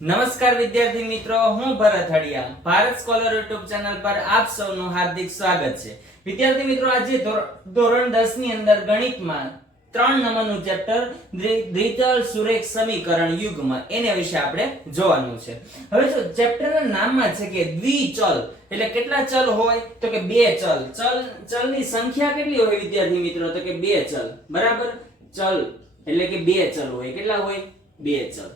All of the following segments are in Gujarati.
નમસ્કાર વિદ્યાર્થી મિત્રો, હું Bharat Hadiya Bharat scholar YouTube channel પર આપ સૌનું હાર્દિક સ્વાગત છે. વિદ્યાર્થી મિત્રો, આજે ધોરણ 10 ની અંદર ગણિતમાં 3 નંબરનું ચેપ્ટર દ્વિચલ સુરેખ સમીકરણ યુગ્મ એને વિશે આપણે જોવાનું છે. હવે જો ચેપ્ટરના નામમાં છે કે દ્વિચલ એટલે કેટલા ચલ હોય તો કે બે ચલ. ચલની સંખ્યા કેટલી હોય વિદ્યાર્થી મિત્રો તો કે બે ચલ. બરાબર, ચલ એટલે કે બે ચલ હોય. કેટલા હોય? બે ચલ.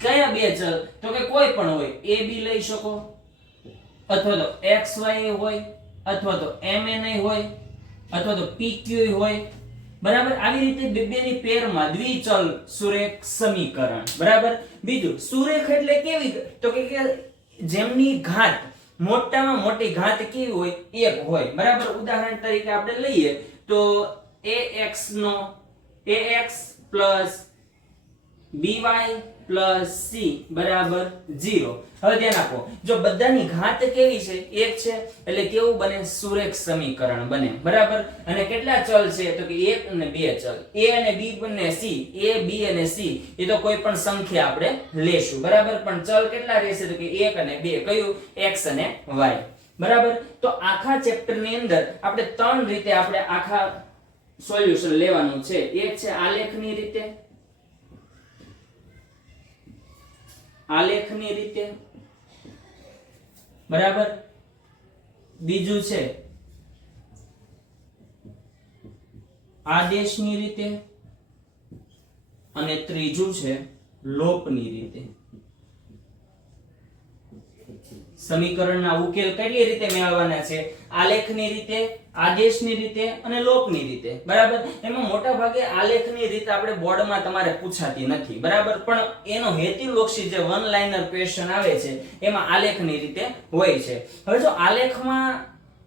કયા બે ચલ તો કે કોઈ પણ હોય. a b લઈ શકો, અથવા તો x y હોય, અથવા તો m n હોય, અથવા તો p q હોય. બરાબર, આવી રીતે બે ની પેરમાં દ્વિચલ સુરેખ સમીકરણ. બરાબર. બીજું, સુરેખ એટલે કેવી તો કે જેમની ઘાત મોટામાં મોટી ઘાત કેવી હોય? એક હોય. બરાબર, ઉદાહરણ તરીકે આપણે લઈએ તો ax no ax by c બરાબર 0. હવે ધ્યાન આપો, જો બધાની ઘાત કેવી છે? એક છે, એટલે કેવું બને? સુરેખ સમીકરણ બને. બરાબર. અને કેટલા ચલ છે તો કે એક અને બે ચલ. a અને b બંને c, a b અને c એ તો કોઈ પણ સંખ્યા આપણે લેશું. બરાબર, પણ ચલ કેટલા રહેશે તો કે એક અને બે. કયું? x અને y. બરાબર. તો આખા ચેપ્ટર ની અંદર આપણે ત્રણ રીતે આપણે આખા સોલ્યુશન લેવાનું છે. એક છે આલેખની રીતે, આલેખની રીતે. બરાબર. બીજું છે આદેશની રીતે, અને ત્રીજું છે લોપની રીતે. સમીકરણના ઉકેલ કઈ રીતે મેળવવાના છે? આલેખની રીતે, આદેશની રીતે અને લોપની રીતે. બરાબર. એમાં મોટા ભાગે આલેખની રીતે આપણે બોર્ડમાં તમારે પૂછાતી નથી. બરાબર, પણ એનો હેતુલક્ષી જે વન લાઇનર ક્વેશ્ચન આવે છે એમાં આલેખની રીતે હોય છે. હવે જો આલેખમાં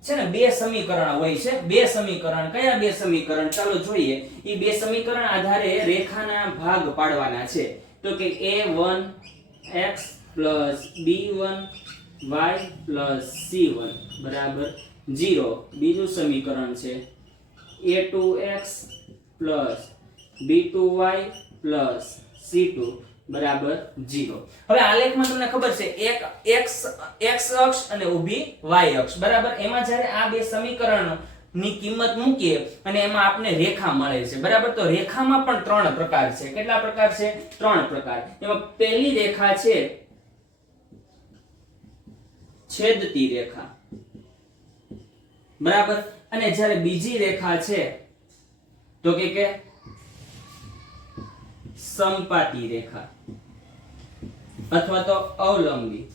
છે ને બે સમીકરણ હોય છે. બે સમીકરણ. કયા બે સમીકરણ? ચાલો જોઈએ. એ બે સમીકરણ આધારે રેખાના ભાગ પાડવાના છે. તો કે a1x b1 y c1 બરાબર 0. બીજું સમીકરણ છે a2x b2y c2 બરાબર 0. હવે આલેખમાં તમને ખબર છે એક x અક્ષ અને ઊભી y અક્ષ. બરાબર. એમાં જ્યારે આ બે સમીકરણો ની કિંમત મૂકીએ અને એમાં આપણે રેખા મળે છે. બરાબર. તો રેખામાં પણ ત્રણ પ્રકાર છે. કેટલા પ્રકાર છે? ત્રણ પ્રકાર. એમાં પહેલી રેખા છે છેદતી રેખા. બરાબર. અને જ્યારે બીજી રેખા છે તો કે સમપાતી રેખા અથવા તો અવલંબી.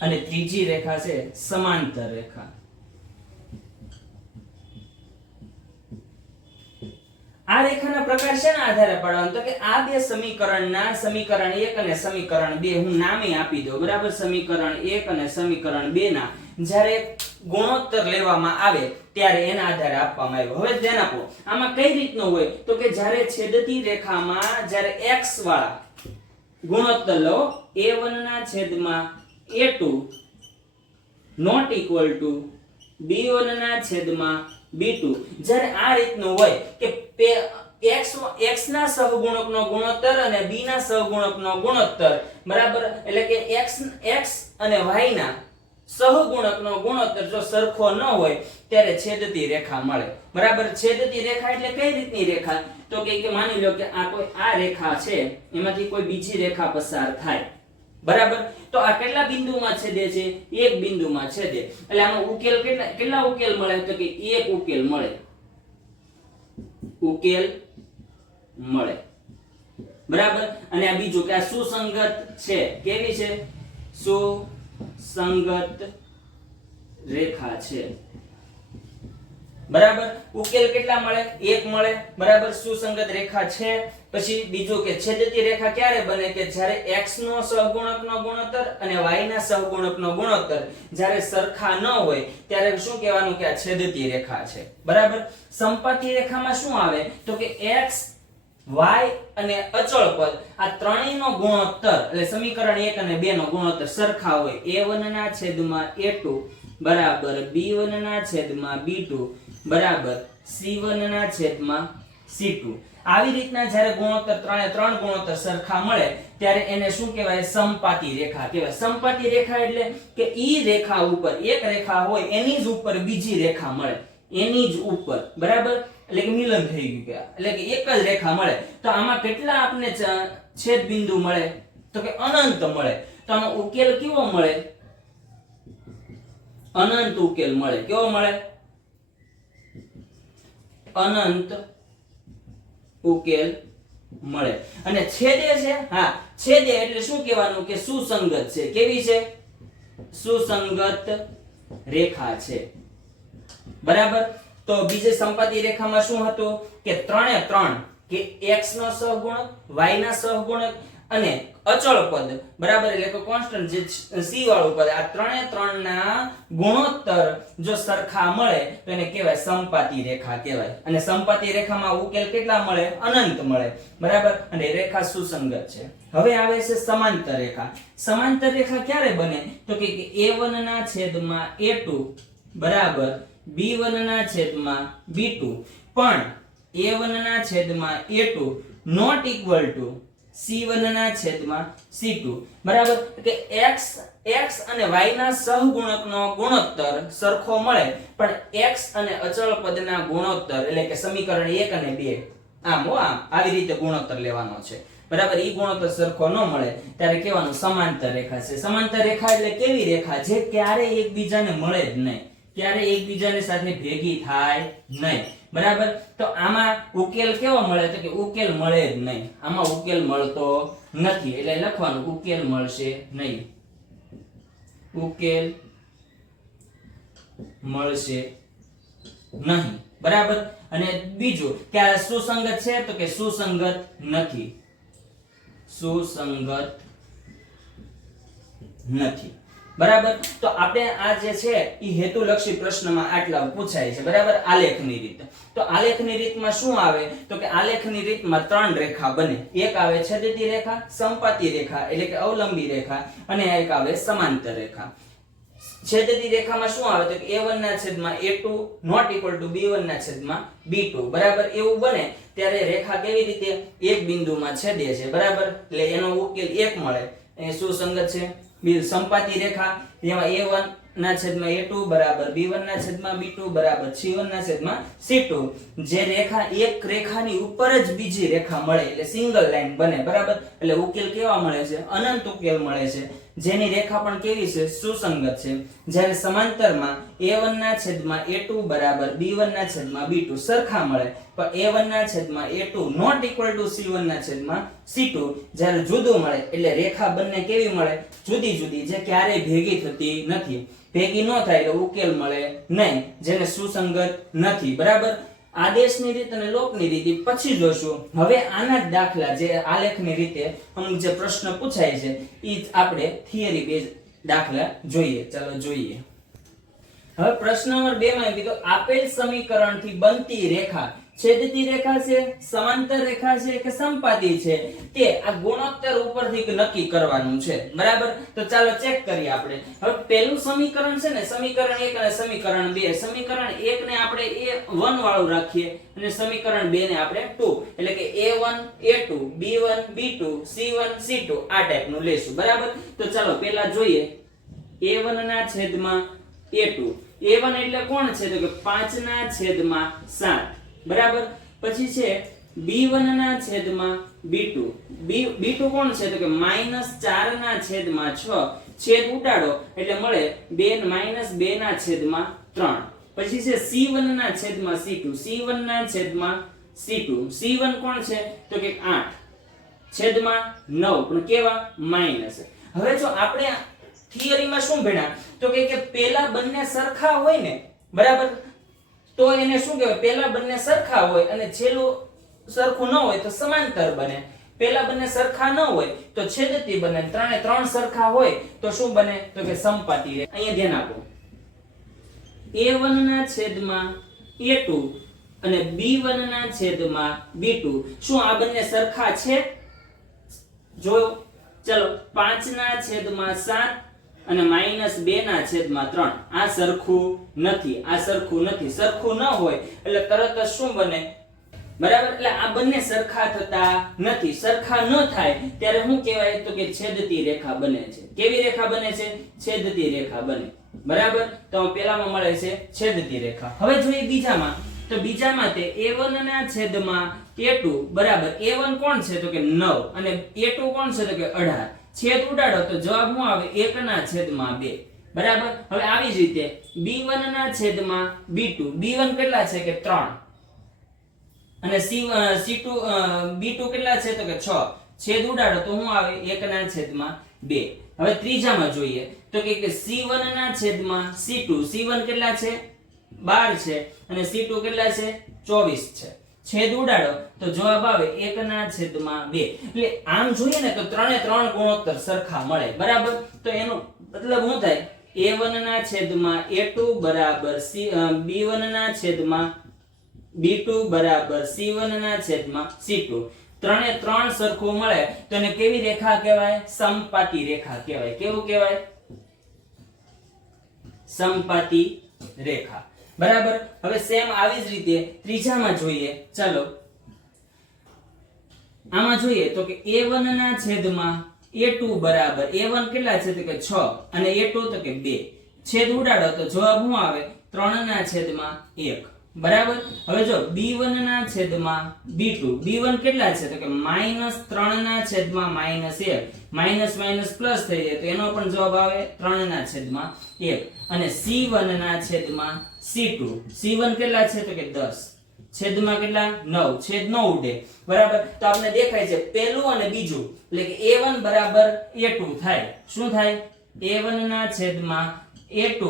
અને ત્રીજી રેખા છે સમાંતર રેખા. આ રેખાના પ્રકાર શેના આધારે પાડવાનો? તો કે આ બે સમીકરણના સમીકરણ 1 અને સમીકરણ 2 હું નામે આપી દઉં. બરાબર. સમીકરણ 1 અને સમીકરણ 2 ના જ્યારે ગુણોત્તર લેવામાં આવે ત્યારે એના આધારે આપવામાં આવ્યો. હવે ધ્યાન આપો, આમાં કઈ રીતનું હોય તો કે જ્યારે છેદતી રેખામાં જ્યારે x વાળા ગુણોત્તર લો a1 ના છેદમાં a2 not equal to b1 ના છેદમાં b2. જ્યારે આ રીતનું હોય કે x ના સહગુણકનો ગુણોત્તર અને b ના સહગુણકનો ગુણોત્તર. બરાબર. એટલે કે x અને y ના સહગુણકનો ગુણોત્તર જો સરખો ન હોય ત્યારે છેદતી રેખા મળે. બરાબર. છેદતી રેખા એટલે કઈ રીતની રેખા તો કે માની લો કે આ રેખા છે, એમાંથી કોઈ બીજી રેખા પસાર થાય. બરાબર. તો આ કેટલા બિંદુમાં છેદે છે? એક બિંદુમાં છેદે. એટલે આનો ઉકેલ કેટલા ઉકેલ મળે તો કે એક ઉકેલ મળે. ઉકેલ મળે. બરાબર. અને આ બીજું કે આ સુસંગત છે. કેવી છે? સુસંગત રેખા છે. બરાબર. ઉકેલ કેટલા મળે? એક મળે. બરાબર. સુસંગત રેખા છે. પછી બીજું કે છેદતી રેખા ક્યારે બને? કે જ્યારે x નો સહગુણકનો ગુણોત્તર અને y ના સહગુણકનો ગુણોત્તર જ્યારે સરખા ન હોય ત્યારે શું કહેવાનું? કે આ છેદતી રેખા છે. બરાબર. સમપાતી રેખામાં શું આવે તો કે x y અને અચળ પદ આ ત્રણેયનો ગુણોત્તર એટલે સમીકરણ 1 અને 2 નો ગુણોત્તર સરખા હોય. a1 ના છેદમાં a2 બરાબર b1 ના છેદમાં b2 બરાબર c1 ના છેદમાં c2. આવી રીતના જ્યારે ગુણોત્તર ત્રણે ત્રણ ગુણોત્તર સરખા મળે ત્યારે એને શું કહેવાય? સમપાતી રેખા કહેવાય. સમપાતી રેખા એટલે કે ઈ રેખા ઉપર એક રેખા હોય એની જ ઉપર બીજી રેખા મળે, એની જ ઉપર, બરાબર? એટલે કે મિલન થઈ ગયું કે એટલે કે એક જ રેખા મળે. તો આમાં કેટલા આપને છેદ બિંદુ મળે? તો કે અનંત મળે. તો આનો ઉકેલ કેવો મળે? અનંત ઉકેલ મળે. કેવો મળે? અનંત ઉકેલ મળે. અને છેદે છે, હા, છેદે એટલે શું કહેવાનું? કે સુસંગત છે. કેવી છે? સુસંગત રેખા છે, બરાબર? તો બીજી સંપાતી રેખામાં શું હતું? કે ત્રણે ત્રણ, કે x નો સહગુણક, y ના સહગુણક અને અચળ પદ, બરાબર? એટલે કે કોન્સ્ટન્ટ જે c વાળું પદ, આ ત્રણે ત્રણ ના ગુણોત્તર જો સરખા મળે તો એને કહેવાય સમપાતી રેખા કહેવાય. અને સમપાતી રેખામાં ઉકેલ કેટલા મળે? અનંત મળે, બરાબર? અને રેખા સુસંગત છે. હવે આવે છે સમાંતર રેખા. સમાંતર રેખા ક્યારે બને? તો કે a1 ના છેદમાં a2 બરાબર b1 ના છેદમાં b2, પણ a1 ના છેદમાં a2 not equal to c1 ના છેદમાં c2, બરાબર? કે x અને y ના સહગુણકનો ગુણોત્તર સરખો મળે, પણ x અને અચળ પદના ગુણોત્તર એટલે કે સમીકરણ 1 અને 2 આમ આવી રીતે ગુણોત્તર લેવાનો છે, બરાબર? ઈ ગુણોત્તર સરખો ન મળે ત્યારે કહેવાનું સમાંતર રેખા છે. સમાંતર રેખા એટલે કેવી રેખા? જે ક્યારેય એકબીજાને મળે જ નહીં, ક્યારે એકબીજાની સાથે ભેગી થાય નહીં, બરાબર? તો આમાં ઉકેલ કેવો મળે? તો કે ઉકેલ મળે જ નહીં. આમાં ઉકેલ મળતો નથી એટલે લખવાનું ઉકેલ મળશે નહીં. ઉકેલ મળશે નહીં, બરાબર? અને બીજું કે આ સુસંગત છે? તો કે સુસંગત નથી. સુસંગત નથી, બરાબર? તો આપણે આ જે છે ઈ હેતુલક્ષી પ્રશ્નમાં આટલા પૂછાય છે, બરાબર? આલેખની રીત. તો આલેખની રીતમાં શું આવે? તો કે આલેખની રીતમાં ત્રણ રેખા બને. એક આવે છેદતી રેખા, સંપાતી રેખા એટલે કે અવલંબી રેખા, અને એક આવે સમાંતર રેખા. છેદતી રેખામાં શું આવે? તો કે a1 ના છેદમાં a2 not equal to b1 ના છેદમાં b2, બરાબર? એવું બને ત્યારે રેખા કેવી રીતે? એક બિંદુમાં છેદે છે, બરાબર? એટલે એનો ઉકેલ 1 મળે, એ સુસંગત છે. બીજું સંપાતી રેખા, જેમાં a1 ના છેદમાં a2 બરાબર b1 ના છેદમાં b2 બરાબર c1 ના છેદમાં c2. જે રેખા એક રેખાની ઉપર જ બીજી રેખા મળે એટલે સિંગલ લાઈન બને, બરાબર? એટલે ઉકેલ કેવા મળે છે? અનંત ઉકેલ મળે છે. જેની રેખા પણ કેવી છે? સુસંગત છે. જ્યારે સમાંતરમાં a1 ના છેદમાં a2 બરાબર b1 ના છેદમાં b2 સરખા મળે, પણ a1 ના છેદમાં a2 not equal to c1 ના છેદમાં c2 જ્યારે જુદું મળે એટલે રેખા બંને કેવી મળે? જુદી જુદી, જે ક્યારેય ભેગી થતી નથી. ભેગી ન થાય એટલે ઉકેલ મળે નહીં, જેને સુસંગત નથી, બરાબર? આદેશની રીત અને લોકની રીત પછી જોશું. હવે આના જ દાખલા જે આલેખની રીતે અમુક જે પ્રશ્ન પૂછાય છે ઈ જ આપણે થિયરી બેઝ દાખલા જોઈએ. ચાલો જોઈએ. હવે પ્રશ્ન નંબર 2 માં કીધું આપેલ સમીકરણથી બનતી રેખા છેદતી રેખા છે, સમાંતર રેખા છે કે સંપાતી છે, તે આ ગુણોત્તર ઉપરથી નક્કી કરવાનું છે, બરાબર? તો ચાલો ચેક કરીએ આપણે. હવે પહેલું સમીકરણ છે ને, સમીકરણ 1 અને સમીકરણ 2. સમીકરણ 1 ને આપણે a1 વાળું રાખીએ અને સમીકરણ 2 ને આપણે 2, એટલે કે a1 a2 b1 b2 c1 c2 આ ટાઈપનું લેશું, બરાબર? તો ચાલો પહેલા જોઈએ a1 ના છેદમાં a2. a1 એટલે કોણ છે? તો કે 5 ના છેદમાં 7, બરાબર? પછી છે b1 ના છેદમાં b2. b2 કોણ છે? તો કે -4 ના છેદમાં 6. છેદ ઉડાડો એટલે મળે 2 ના છેદમાં 3. પછી છે c1 ના છેદમાં c2. c1 ના છેદમાં c2. c1 કોણ છે? તો કે 8 છેદમાં 9, પણ કેવા? માઈનસ. હવે જો આપણે થિયરીમાં શું ભણ્યા? તો કે પેલા બંને સરખા હોય ને, બરાબર? તો એને શું કહેવાય? પેલા બંને સરખા હોય અને છેલ્લું સરખું ન હોય તો સમાંતર બને. પેલા બંને સરખા ન હોય તો છેદતી બને. ત્રણે ત્રણ સરખા હોય તો શું બને? તો કે સંપાતી. અહીંયા ધ્યાન આપો. a1 ના છેદમાં a2 અને b1 ના છેદમાં b2, શું આ બંને સરખા છે? જોયો. ચલો 5 ના છેદમાં 7 અને -2 ના છેદમાં 3 આ સરખું નથી. આ સરખું નથી. સરખું ન હોય એટલે તરત જ શું બને? બરાબર. એટલે આ બંને સરખા થતા નથી. સરખા ન થાય ત્યારે શું કહેવાય? તો કે છેદતી રેખા બને છે. કેવી રેખા બને છે? છેદતી રેખા બને. બરાબર. તો પેલામાં મળે છે છેદતી રેખા. હવે જોઈએ બીજામાં, તો બીજામાં તે a1 ના છેદમાં a2 બરાબર. a1 કોણ છે? તો કે 9 અને a2 કોણ છે? તો કે 18. છેદ ઉડાડો તો જવાબ શું આવે? 1 ના છેદમાં 2. બરાબર. હવે આવી જ રીતે b1 ના છેદમાં b2. b1 કેટલા છે? કે 3 અને c2 b2 કેટલા છે? તો કે 6. છેદ ઉડાડો તો શું આવે? 1 ના છેદમાં 2. હવે ત્રીજામાં જોઈએ તો કે c1 ના છેદમાં c2. c1 કેટલા છે? 12 છે અને c2 કેટલા છે? 24 છે. છેદ ઉડાડો તો જવાબ આવે 1 ના છેદમાં 2. એટલે આમ જોઈએ ને તો ત્રણે ત્રણ ગુણોત્તર સરખા મળે. બરાબર. તો એનો મતલબ શું થાય? a1 ના છેદમાં a2 બરાબર b1 ના છેદમાં b2 બરાબર c1 ના છેદમાં c2. ત્રણે ત્રણ સરખું મળે તો એને કેવી રેખા કહેવાય? સમપાતી રેખા કહેવાય. કેવું કહેવાય? સમપાતી રેખા. બરાબર. હવે સેમ આવી જ રીતે ત્રીજામાં જોઈએ. ચાલો આમાં જોઈએ તો કે a1 ના છેદમાં a2 બરાબર a1 કેટલા છે? તો કે 6 અને a2 તો કે 2. છેદ ઉડાડો તો જવાબ શું આવે? 3 ના છેદમાં 1. બરાબર. હવે જો b1 ના છેદમાં b2. b1 કેટલા છે? તો કે -3 ના છેદમાં -1. માઈનસ માઈનસ પ્લસ થઈ જાય તો એનો પણ જવાબ આવે 3 ના છેદમાં 1. અને c1 ના છેદમાં c2. c1 કેટલા છે? તો કે 10. છેદમાં કેટલા? 9. છેદ ન ઉડે. બરાબર. તો આપણે દેખાય છે પહેલું અને બીજું એટલે કે a1 બરાબર a2 થાય. શું થાય? a1 ના છેદમાં a2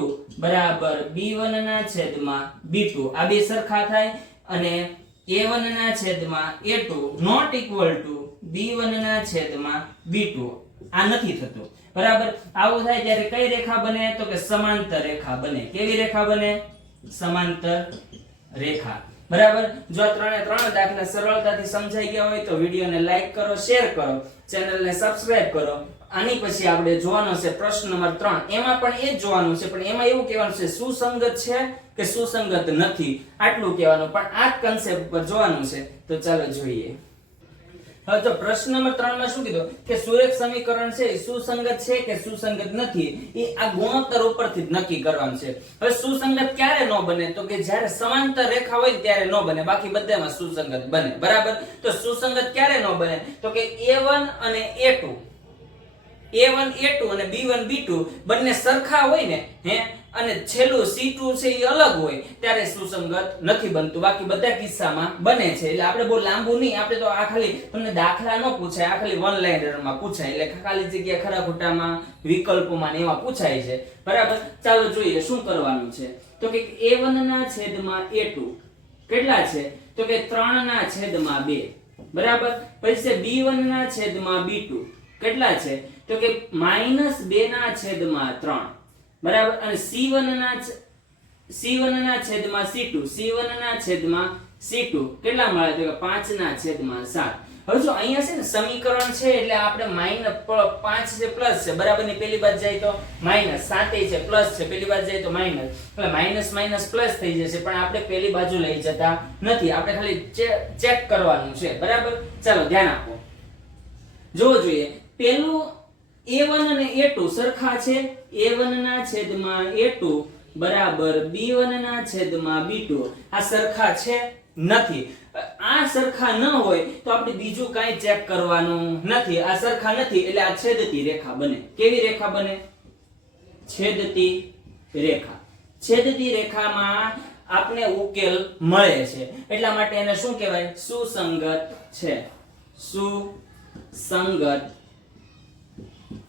બરાબર b1 ના છેદમાં b2. આ બે સરખા થાય અને a1 ના છેદમાં a2 not equal to b1 ના છેદમાં b2. આ નથી થતું. બરાબર. આવું થાય ત્યારે કઈ રેખા બને? તો કે સમાંતર રેખા બને. કેવી રેખા બને? સમાંતર રેખા. બરાબર. જો ત્રણે ત્રણ દાખલા સરળતાથી સમજાઈ ગયા હોય તો વિડીયોને લાઈક કરો, શેર કરો, ચેનલને સબસ્ક્રાઇબ કરો. આની પછી આપણે જોવાનો છે પ્રશ્ન નંબર 3. એમાં પણ એ જ જોવાનું છે, પણ એમાં એવું કહેવાનું છે સુસંગત છે કે સુસંગત નથી, આટલું કહેવાનું. પણ આ જ કન્સેપ્ટ પર જોવાનું છે. તો ચાલો જોઈએ. હવે તો પ્રશ્ન નંબર 3 માં શું કીધું કે સુરેખ સમીકરણ છે એ સુસંગત છે કે સુસંગત નથી, એ આ ગુણોત્તર ઉપરથી જ નક્કી કરવાનું છે. હવે સુસંગત ક્યારે ન બને? તો કે જ્યારે સમાંતર રેખા હોય ત્યારે ન બને, બાકી બધામાં સુસંગત બને. બરાબર. તો સુસંગત ક્યારે ન બને? તો કે a1 અને a2 અને b1 b2 બંને સરખા હોય ને અને છેલ્લું c2 છે એ અલગ હોય ત્યારે સુસંગત નથી બનતું, બાકી બધા કિસ્સામાં બને છે. એટલે આપણે બહુ લાંબુ નહીં, આપણે તો આ ખાલી તમને દાખલા ન પૂછાય, આ ખાલી વન લાઇનરમાં પૂછાય, એટલે ખાલી જગ્યા ખરા ખોટામાં વિકલ્પોમાં ને એમાં પૂછાય છે. બરાબર. ચાલો જોઈએ શું કરવાનું છે. તો કે a1 ના છેદમાં a2 કેટલા છે? તો કે 3 ના છેદમાં 2. બરાબર. પછી b1 ના છેદમાં b2 કેટલા છે? તો કે -2 ના છેદમાં 3. બરાબર. અને c1 ના છેદમાં c2. c1 ના છેદમાં c2 કેટલા મળે? તો કે 5 ના છેદમાં 7. હવે જો અહીંયા છે ને સમીકરણ છે એટલે આપણે -5 છે પ્લસ છે, બરાબર ની પેલી બાજુ જાય તો માઈનસ, 7 છે પ્લસ છે પેલી બાજુ જાય તો માઈનસ, એટલે માઈનસ માઈનસ પ્લસ થઈ જશે. પણ આપણે પેલી બાજુ લઈ જતા નથી, આપણે ખાલી ચેક કરવાનું છે. બરાબર. ચાલો ધ્યાન આપો, જોવો જોઈએ. પેલું a1 અને a2 સરખા છે. a1 ના છેદમાં a2 બરાબર b1 ના છેદમાં b2. આ સરખા છે? નથી. આ સરખા ન હોય તો આપણે બીજું કાંઈ ચેક કરવાનું નથી. આ સરખા નથી એટલે આ છેદતી રેખા બને. કેવી રેખા બને? છેદતી રેખા. છેદતી રેખામાં આપણે ઉકેલ મળે છે એટલા માટે એને શું કહેવાય? સુસંગત છે. સુસંગત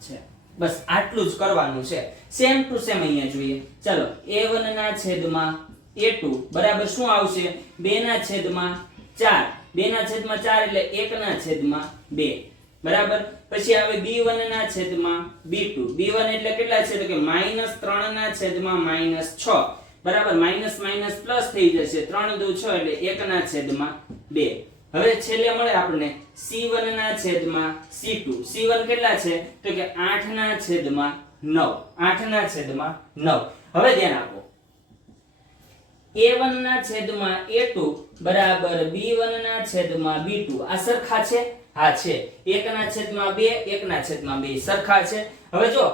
છે. બસ આટલું જ કરવાનું છે. સેમ ટુ સેમ અહીંયા જોઈએ. ચાલો a1 ના છેદમાં a2 બરાબર શું આવશે? 2 ના છેદમાં 4. 2 ના છેદમાં 4 એટલે 1 ના છેદમાં 2. બરાબર. પછી આવે b1 ના છેદમાં b2. b1 એટલે કેટલા છે? તો કે -3 ના છેદમાં -6. બરાબર. માઈનસ માઈનસ પ્લસ થઈ જશે. 3 દુ 6 એટલે 1 ના છેદમાં 2. હવે છેલ્લે મળે આપણને c1 ના છેદમાં c2. c1 કેટલા છે? તો કે 8 ના છેદમાં 9. 8 ના છેદમાં 9. હવે ધ્યાન આપો, a1 ના છેદમાં a2 બરાબર b1 ના છેદમાં b2 આ સરખા છે? હા છે. 1 ના છેદમાં 2 1 ના છેદમાં 2 સરખા છે. હવે જો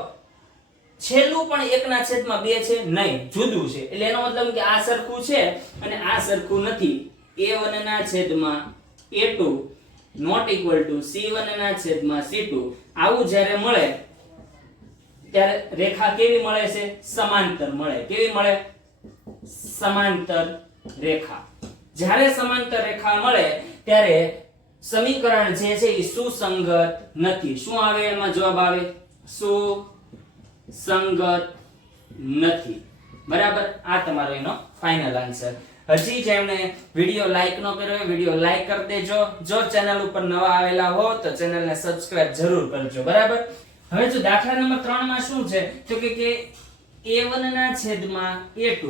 છેલ્લું પણ 1 ના છેદમાં 2 છે નહીં, જુદું છે. એટલે એનો મતલબ કે આ સરખું છે અને આ સરખું નથી. a1 ના છેદમાં a2 not equal to c1 ના છેદમાં c2 આવું જ્યારે મળે ત્યારે રેખા કેવી મળે છે? સમાંતર મળે. કેવી મળે? સમાંતર રેખા. જ્યારે સમાંતર રેખા મળે ત્યારે સમીકરણ જે છે એ સુસંગત નથી. શું આવે એમાં જવાબ? આવે સુસંગત નથી. બરાબર? આ તમારો એનો ફાઇનલ આન્સર. હજી જેમણે વિડિયો લાઈક ન કર્યો હોય વિડિયો લાઈક કરી દેજો. જો ચેનલ ઉપર નવા આવેલા હો તો ચેનલને સબસ્ક્રાઇબ જરૂર કરજો. બરાબર? હવે જો દાખલા નંબર 3 માં શું છે તો કે a1 ના છેદમાં a2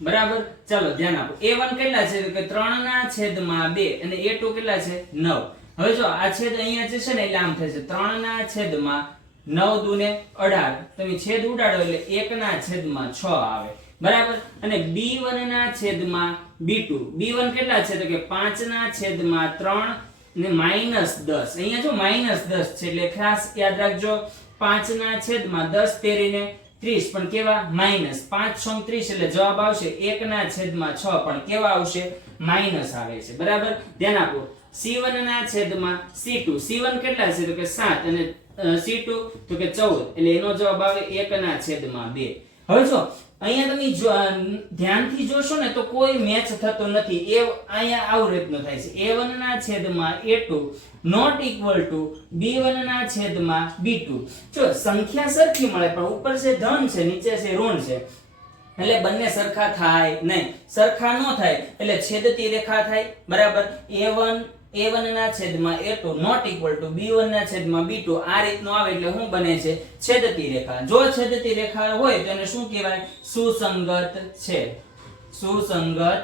બરાબર. ચાલો ધ્યાન આપો. a1 કેટલા છે તો કે 3 ના છેદમાં 2 અને a2 કેટલા છે 9. હવે જો આ છેદ અહીંયા જે છે ને એટલે આમ થશે 3 ના છેદમાં 9 દુને 18. તમે છેદ ઉડાડો એટલે 1 ના છેદમાં 6 આવે. બરાબર? અને b1 ના છેદમાં b2 b1 કેટલા છે તો કે 5 ના છેદમાં 3 ને -10. અહીંયા જો -10 છે એટલે ખાસ યાદ રાખજો 5 ના છેદમાં 10 તેરીને 30 પણ કેવા? માઈનસ. 5 6 30 એટલે જવાબ આવશે 1 ના છેદમાં 6 પણ કેવા આવશે? માઈનસ આવે છે. બરાબર? ધ્યાન આપો. c1 ના છેદમાં c2 c1 કેટલા છે તો કે 7 અને c2 તો કે 14 એટલે એનો જવાબ આવે 1 ના છેદમાં 2. હવે જો અહીંયા તમે ધ્યાનથી જોશો ને તો કોઈ મેચ થતો નથી. એ અહીંયા આવું રીતનું થાય છે. a1 ના છેદમાં a2 not equal to b1 ના છેદમાં b2. જો સંખ્યા સરખી મળે પણ ઉપર છે ધન છે નીચે છે ઋણ છે એટલે બંને સરખા થાય નહીં. સરખા ન થાય એટલે છેદતી રેખા થાય. બરાબર? a1 ના છેદમાં a2 not equal to b1 ના છેદમાં b2 આ રીતનો આવે એટલે શું બને છે? છેદતી રેખા. જો છેદતી રેખા હોય તો એને શું કહેવાય? સુસંગત છે. સુસંગત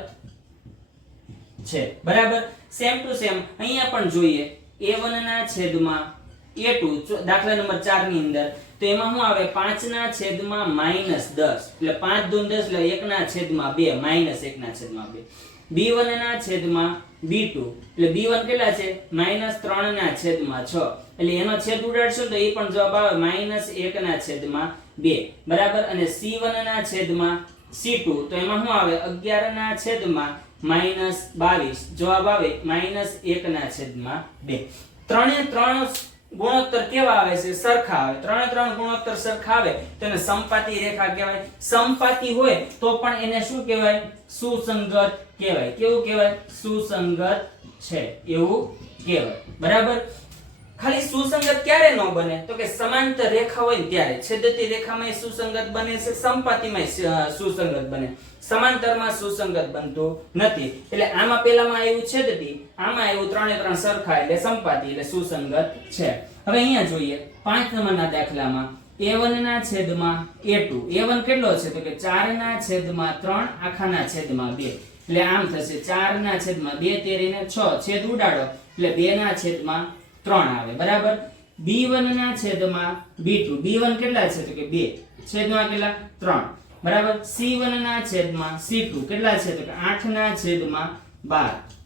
છે. બરાબર? સેમ ટુ સેમ અહીંયા પણ જોઈએ. a1 ના છેદમાં a2 દાખલા નંબર 4 ની અંદર તો એમાં શું આવે? 5 ના છેદમાં -10 એટલે 5 દુ 10 એટલે 1 ના છેદમાં 2 -1 ના છેદમાં 2. b1 ના છેદમાં b2 એટલે b1 કેટલા છે? -3 ના છેદમાં 6 એટલે એનો છેદ ઉડાડશો તો એ પણ જવાબ આવે -1 ના છેદમાં 2. બરાબર? અને c1 ના છેદમાં c2 તો એમાં શું આવે? 11 ના છેદમાં -22 જવાબ આવે -1 ના છેદમાં 2. ત્રણે ત્રણ ગુણોત્તર કેવા આવે છે? સરખા આવે. ત્રણે ત્રણ ગુણોત્તર સરખા આવે તો એને સમપાતી રેખા કહેવાય. સમપાતી હોય તો પણ એને શું કહેવાય? સુસંગત કહેવાય. કેવું કહેવાય? સુસંગત છે એવું કહેવાય. બરાબર? ખાલી સુસંગત ક્યારે ન બને તો કે સમાંતર રેખા હોય ને ત્યારે. છેદતી રેખામાં સુસંગત બને છે, સંપાતીમાં સુસંગત બને. સમાંતરમાં સુસંગત બનતું નથી. એટલે આમાં પેલામાં આવ્યું છેદતી, આમાં આવ્યું ત્રણે ત્રણ સરખા એટલે સંપાતી એટલે સુસંગત છે. હવે અહીંયા જોઈએ 5 નંબરના દાખલામાં a1 ના છેદમાં a2 a1 કેટલો છે તો કે 4 ના છેદમાં 3 આખાના છેદમાં 2 એટલે આમ થશે 4 ના છેદમાં 2 તેરીને 6 છેદ ઉડાડો એટલે 2 ના છેદમાં 3 આવે. બરાબર? b1 ના છેદમાં b2 b1 કેટલા છે તો કે 2 છેદમાં કેટલા? 3. બરાબર? c1 ના છેદમાં c2 કેટલા છે તો કે 8 ના છેદમાં 12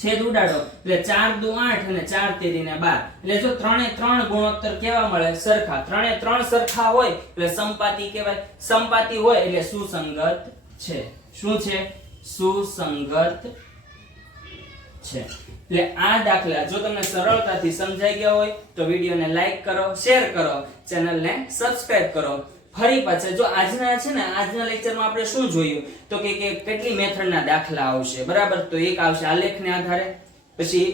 છેદ ઉડાડો એટલે 4 દુ 8 અને 4 તેરીને 12 એટલે જો ત્રણે ત્રણ ગુણોત્તર કેવા મળે? સરખા. ત્રણે ત્રણ સરખા હોય એટલે સંપાતી કહેવાય. સંપાતી હોય એટલે સુસંગત છે. શું છે? સુસંગત છે. એટલે આ દાખલા જો તમને સરળતાથી સમજાઈ ગયા હોય તો વિડીયોને લાઈક કરો, શેર કરો, ચેનલને સબસ્ક્રાઇબ કરો. ફરી પાછા જો આજના છે ને આજના લેક્ચરમાં આપણે શું જોયું તો કે કેટલી મેથડના દાખલા આવશે. બરાબર? તો એક આવશે આલેખને આધારે, પછી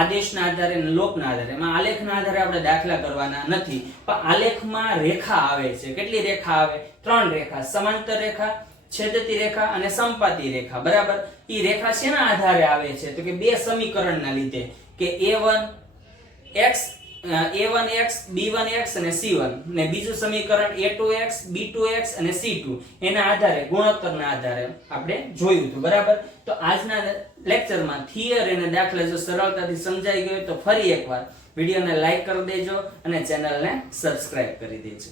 આદેશના આધારે અને લોકના આધારે. એમાં આલેખના આધારે આપણે દાખલા કરવાના નથી પણ આલેખમાં રેખા આવે છે. કેટલી રેખા આવે? 3 રેખા. સમાંતર રેખા, છેદતી રેખા અને સંપાતી રેખા. બરાબર? ઈ રેખા શેના આધારે આવે છે તો કે બે સમીકરણના લીધે કે a1x b1x અને c1 ને બીજું સમીકરણ a2x b2x અને c2 એના આધારે ગુણોત્તરના આધારે આપણે જોયું હતું. બરાબર? તો આજના લેક્ચરમાં થિયરી અને દાખલા જો સરળતાથી સમજાઈ ગયો તો ફરી એકવાર વિડીયોને લાઈક કરી દેજો અને ચેનલને સબસ્ક્રાઇબ કરી દેજો.